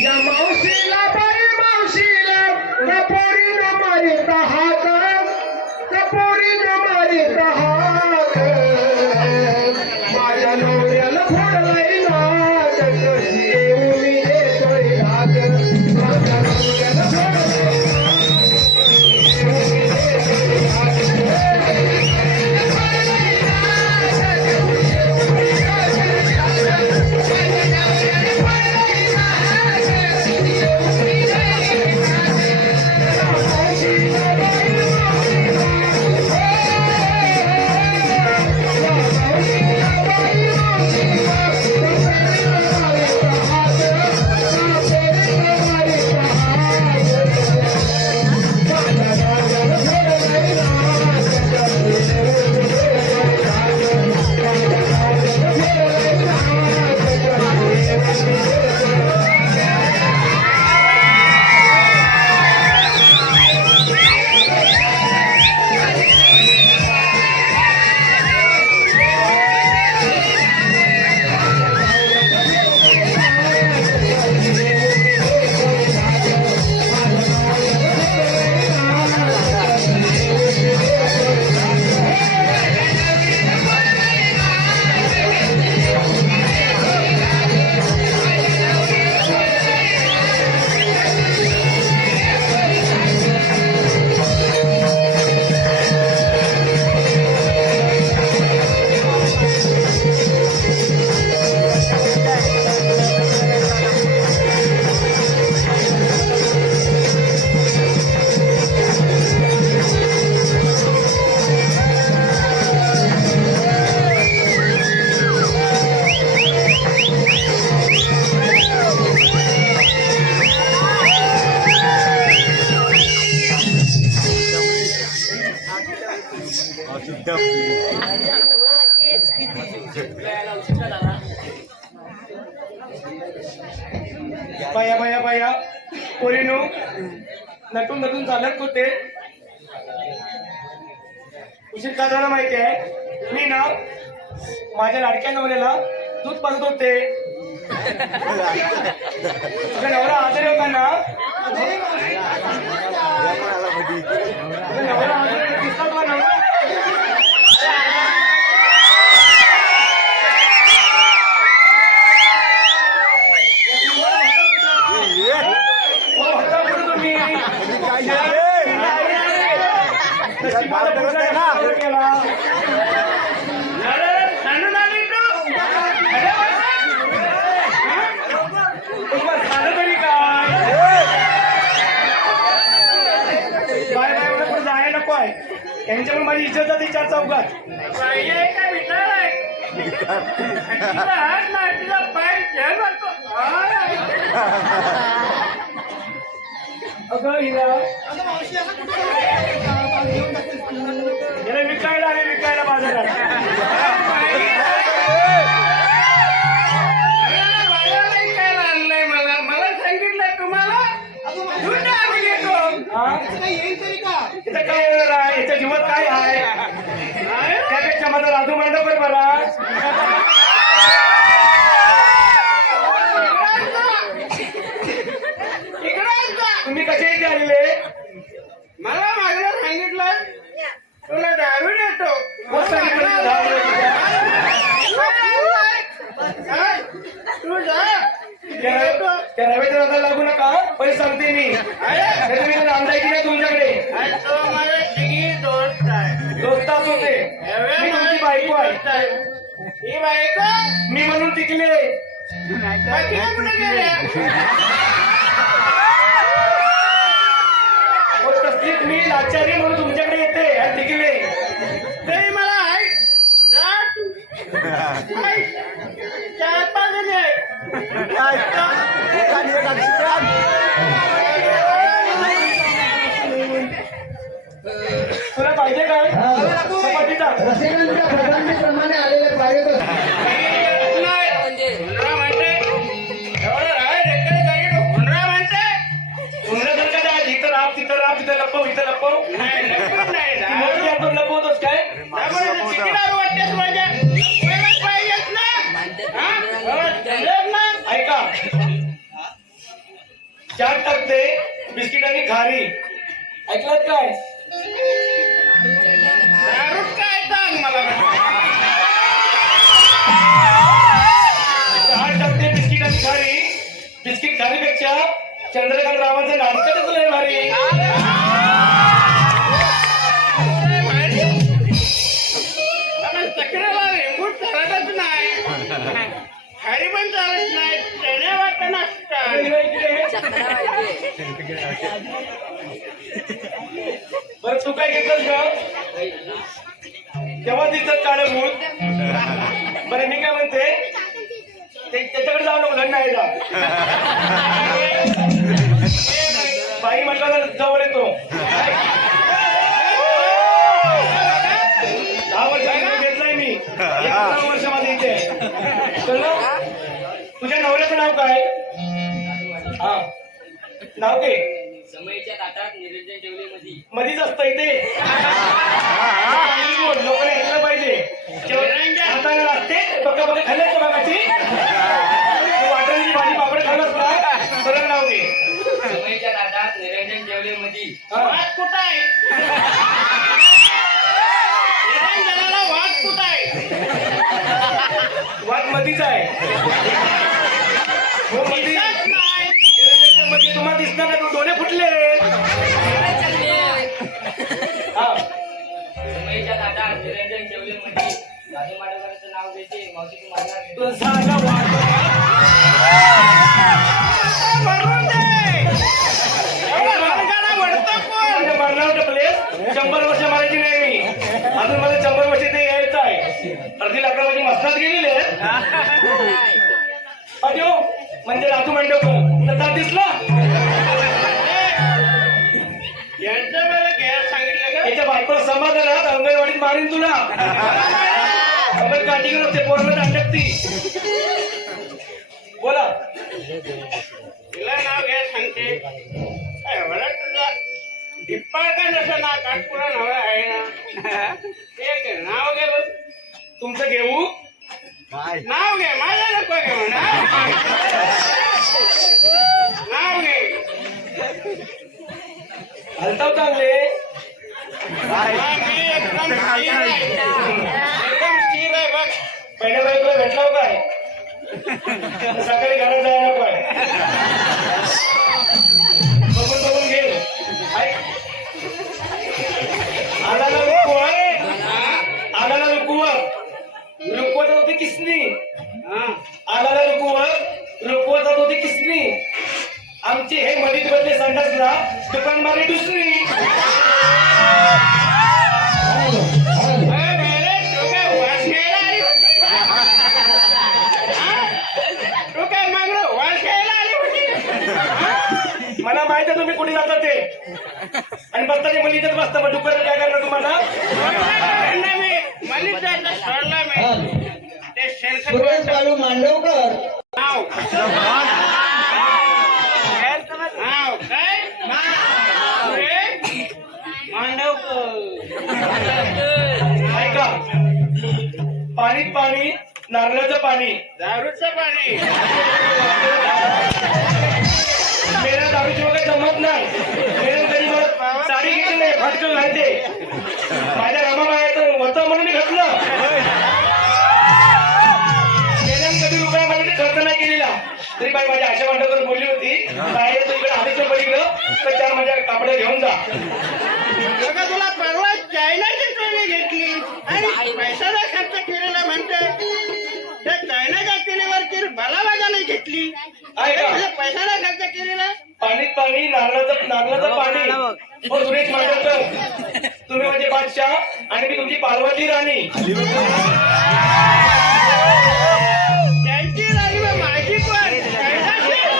या मावशीला बाई मावशीला कपोरीनं मारित हात कपोरीनं मारित हात बाया बाया बाया. पोरीनो नटून नटून चालत होते. उशीर का झाला माहिती आहे? मी ना माझ्या लाडक्या नवऱ्याला दूध पाजत होते. तुझा नवरा आजारी होता ना? नवरा आजारी होता, दिसला तुला नवरा? हो, होता कुठं तुम्ही? नशिबाला बोलता येत नाही गेला. तुम्हाला झालं तरी काय बाय बाय एवढं पुढे जायला नको आहे त्यांच्याकडून माझी इज्जत जाते चार चौकात अगं हिला विकायला आले विकायला बाजारात. काय आहे? त्यापेक्षा माझा राजू मंडप आहे बरा. तुम्ही कसे इथे आलेले? मला मागलं सांगितलं तुला दारू देतो. तू जा त्या रव्याच्या लागू नका. पैसे सांगते मी. तुम्ही अंदाज की नाही तुमच्याकडे? मी तुमची बायको आहे. ही बायको मी म्हणून टिकले. बाकीला कुठे गेले? हो, तसलीच मी लाचारी म्हणून तुमच्याकडे येते. आणि टिकले. तरी मला आहे तू. आहे. चार पाच जणी आहेत. तुला पाहिजे काय? रसिकांच्या भगवंतीप्रमाणे आलेले पाहिजे नाही. हुंडरा म्हणते. एवढं आहे, ढेकळे गाडी हुंडरा म्हणते. तुमच्या जर का जायचं इथं राब तिथं लपव इथं लपव. नाही, लपून नाही. ती मोठी आहे, पण लपवतोस. काय? ऐका. चाट टाकते. बिस्किट आणि खारी. ऐकलात काय? काय सांग मला. चाट टाकते बिस्किट आणि खारी बिस्किट खारीपेक्षा चंद्रकांत रावांचं नाटकच लय भारी. चक्राला रेंगूट चालतच नाही. खाली पण चालत नाही चणे वाटत नसतात. बरं तू काय घेतलंस का तेव्हा दिसत काळे भूत बरं मी काय म्हणते ते त्याच्याकडे जाऊ नको लग्न जा बाई म्हटलं तर जवळ येतो. दहा वर्ष घेतलाय मी. दहा वर्ष माझे इथे. कळलं? तुझ्या नवऱ्याचं नाव काय? हा. नाव काय? समयीच्या ताटात निरंजन जेवले मधी. मधीच असतं इथे. लोकांनी ऐकलं पाहिजे. जेवण हाताने लागते बघा बघा खाल्ल्याचं बघाची वाटाण्याची भाजी पापड खाल्लंच ना सरळ नाव घे. समयीच्या ताटात निरंजन जेवले मधी. वाद कुठं आहे निरंजनाला वाद कुठं आहे वाद मधीच आहे. हो मधी. माझ्या मरणावर प्लेस शंभर वर्ष मारायची नाही मी. अजून मला शंभर वर्ष ते यायचं आहे. अर्धी लाकडा माझी मसनात गेलेली आहे. अजो म्हणजे राजू मंडप. तर दिसला? सांगितलं का याच्या बायकोला समाधानात अंगणवाडीत मारीन तुला. अंगण काठी घेऊन ते पोराला दांडक ती. बोला. तिला नाव घ्यायला सांगते. एवढा तुझा? धिप्पाळ का नसं ना काटपुरा नाव आहे ना? एक नाव घे बघ तुमचं घेऊ? नाव घे माझं नको घे म्हणा नाव घे. हलताव चांगले. एकदम स्थिर आहे बघ पहिल्या बायकोला भेटलाव काय सकाळी घरात जायला नको आहे बघून बघून घे ऐक. आला ना रुकवत आला ना रुकवत रुकवत होती किसनी हा आला ना रुकवत रुकवत होती किसनी आमची हे मरीत बदले संडासला दुकानमारी दुसरी जाता. ते आणि बसता मुली मलितच बसता मग दुपारी काय करणार तुम्हाला? यांना मी मी ते सुरेश शेणखत बालू मांडवकर. नाव नाव काय सुरेश मांडवकर ऐका. पाणीत पाणी नारळाचं पाणी दारूचं पाणी. मेरा दारूची वगैरे जमत नाही. मेरा तरी मला साडी घेतली नाही फाटकन घालते माझ्या रामाबाईचं होतं म्हणून मी घातलं. गेल्या कधी रुपया माझ्या खर्च नाही केलेला. तरी बाई माझ्या आशा मांडवकर बोलली होती बाहेर तू इकडे आलीच नाही पलीकडं तर चार माझ्या कापडं घेऊन जा. तुला परवा चायना हो सुरेश मांडवकर तुम्ही म्हणजे बादशाह आणि मी तुमची पार्वती राणी. माझी पण.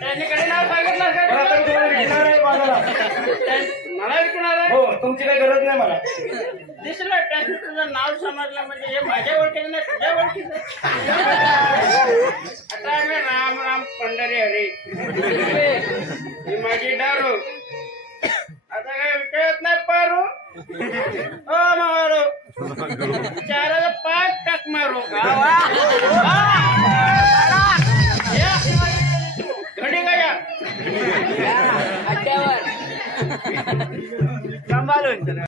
त्यांनी कडे नाव सांगितलं असेल. मला तर तुम्हाला भेटणार आहे बाजारात. मला विकणार आहे. हो तुमची काही गरज नाही मला. दिसलं त्यांनी तुझं नाव समजलं म्हणजे हे माझ्या ओळखीचं नाही तुझ्या ओळखीचं. आता आम्ही राम राम पंढरी हरी. ही माझी दारू. आता काय विकत नाही पारू? हो मारू चाराला पाच टाक मारू. या. entendeu né?